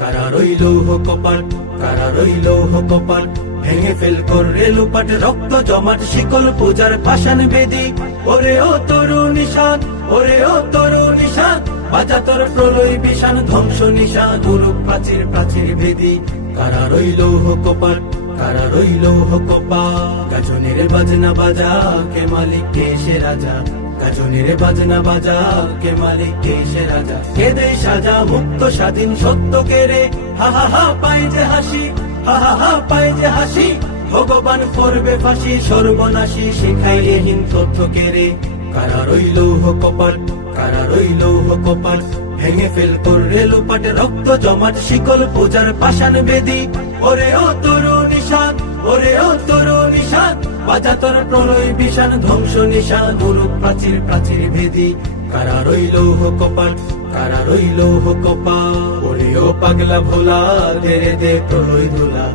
কারা রইল কপাল, কারা রইল কপাল, ভেঙে ফেল করে লুপাট রক্ত জমাট শিকল পূজার পাষাণ বেদি। ওরে ও তরু নিশান, ওরে ও তরু নিশান, বাজা তোর প্রলয় বিষান ধ্বংস নিশান উরুপ প্রাচীর প্রাচীর ভেদি। কারা রইল কপাল, কারা রইল কপাল, গাজনের বাজনা বাজা কে মালিক কে সে রাজা। গাজনের বাজনা বাজা কে মালিক কে সে রাজা। কে দেয় সাজা মুক্ত স্বাধীন সত্য কে রে, হা হা হা পায় যে হাসি, হা হা হা পায় যে হাসি। ভগবান করবে ফাঁসি সর্বনাশী শিখাইহীন তথ্য কে রে। কারা রইল কপাল, কারা রইল কপাল, ভেঙে ফেল করে লুপাট রক্ত জমাট শিকল পূজার পাষাণ বেদি। ওরে ও তরু নিশান, ওরে ও তরু নিশান, বাজা তোর প্রলয় বিষান ধ্বংস নিশান উরুপ প্রাচীর প্রাচীর ভেদি। কারা রইল কপাল, কারা রইল কপাল, ওরে ও পাগলা ভোলা তেরে দে প্রলয় ধুলা।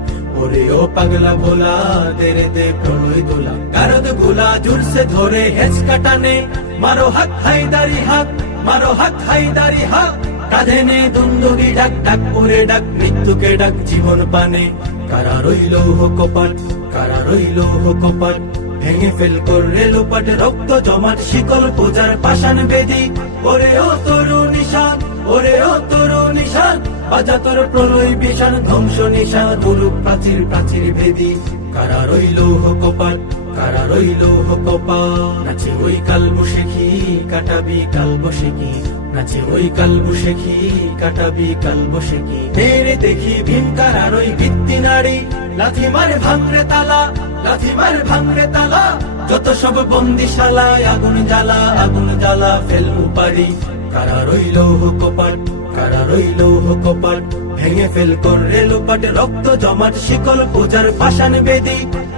ওরে ও পাগলা ভোলা তেরে দে প্রলয় ধুলা। গারদ গুলা জুড়ছে ধরে হেঁচকা টানে, মারো হাক হায়দারি হাক, মারো হাক হায়দারি হাক। কাঁধে নে দুন্দুরি ডাক, ডাক ওরে ডাক মৃত্যুকে ডাক জীবন পানে। কারা রইল কপাল, কারা রইল কপাল, ভেঙে ফেল করে লুপাট রক্ত জমাট শিকল পূজার পাষাণ বেদি। ওরে ও তরু নিশান, ওরে ও তরু নিশান, বাজা তোর প্রলয় বিষান ধ্বংস নিশান উরুপ প্রাচীর প্রাচীর ভেদি। কারা রইল কপাল, কারা রইল কপাল, নাচে ওই কাল বসেখি কাটাবি কাল বসেখি। নাচে ওই কাল বসেখি কাটাবি কাল বসেখি। মেরে দেখি ভীম কারার ওই ভিত্তি নারী, লাথি মারে ভাঙরে তালা, লাথি মারে ভাঙরে তালা। যত সব বন্দিশালায় আগুন জ্বালা, আগুন জ্বালা ফেলমু পারি। কারা রইল কপাল, কারা রইল কপাল, ভেঙে ফেল করে লুপাট রক্ত জমাট শিকল পূজার পাষাণ বেদি।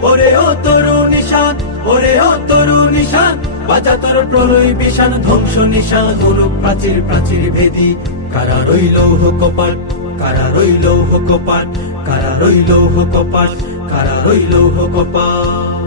ওরে ও তরু নিশান, ওরে ও তরু নিশান, বাজা তোর প্রলয় বিষান ধ্বংস নিশান উরুপ প্রাচীর প্রাচীর ভেদি। কারা রইল কপাল, কারা রইল কপাল, কারা রইল কপাল, কারা রইল কপাল।